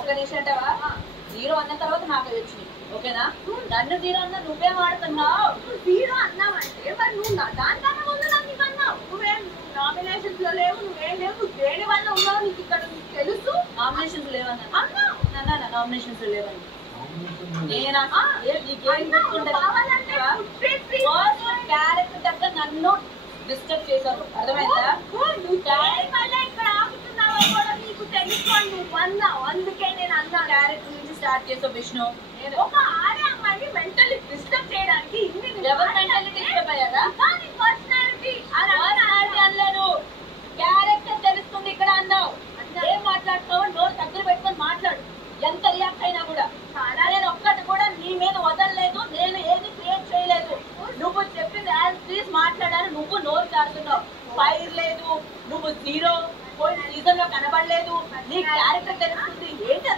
ఒక నిమిషం అంటావా? 0 అన్న తర్వాత నాకు వచ్చింది. ఓకేనా? నన్ను 0 అన్నా నువ్వేం ఆడుతున్నావు? 0 అన్నావంటే మరి నువ్వు దానికన్నా ముందు నాకు అన్నావు. నువ్వేం నామినేషన్స్ లో లేవు, నువ్వేం లేవు, నువ్వు దేని వల్ల ఉన్నావు నీకు ఇక్కడ తెలుసు. నామినేషన్స్ లేవన్నా అన్నావు. నా నామినేషన్స్ లేవని క్యారెక్టర్ దగ్గర నన్ను డిస్టర్బ్ చేశారు. అర్థమైందా? నీకు తెలుసుకోండి నువ్వు అన్నావు, అందుకే నేను అన్నా. క్యారెక్టర్ నుంచి స్టార్ట్ చేసావు విష్ణు. ఒక ఆడే అమ్మాయిని మెంటల్లీ డిస్టర్బ్ చేయడానికి ఎవరు మెంటల్లీ డిస్టర్బ్ అయ్యారా? పర్సనాలిటీ అనలేను, క్యారెక్టర్ తెలుస్తుంది ఇక్కడ అన్నావు. ఏం మాట్లాడుతావు? నోరు దగ్గర పెట్టుకొని మాట్లాడు. ఎంత రియాక్ట్ అయినా కూడా నేను ఒక్కటి కూడా నీ మీద వదలలేదు, నేను ఏది క్రియేట్ చేయలేదు. నువ్వు చెప్పింది యాజ్ ప్లీజ్ మాట్లాడాను. నువ్వు నోరు జారుతున్నావు. ఫైర్ లేదు, నువ్వు 0 పోయిన సీజన్ లో కనబడలేదు, నీ క్యారెక్టర్ తెలుస్తుంది. ఏంటో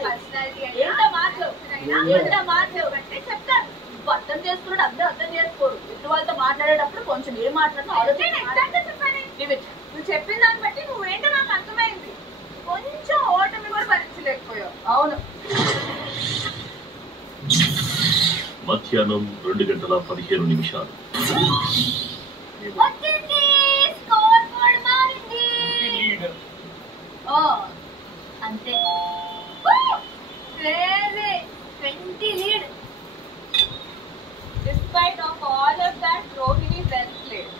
మాటలు అంటే చెప్తాను. నువ్వు అర్థం చేసుకున్నాడు, అందరూ అర్థం చేసుకోరు. ఎదుటి వాళ్ళతో మాట్లాడేటప్పుడు కొంచెం ఏం మాట్లాడుతున్నావు నువ్వు చెప్పిన దాన్ని బట్టి నువ్వేంటో నాకు అర్థమైంది. కొంచెం ఓటమి కూడా భరించలేకపోయావు. అవును. మధ్యాహ్నం 2:15 అంతే. 20 lead. Despite of all of that, Rohini well played.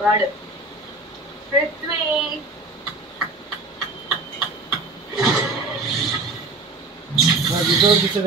Good. Prithvi. This is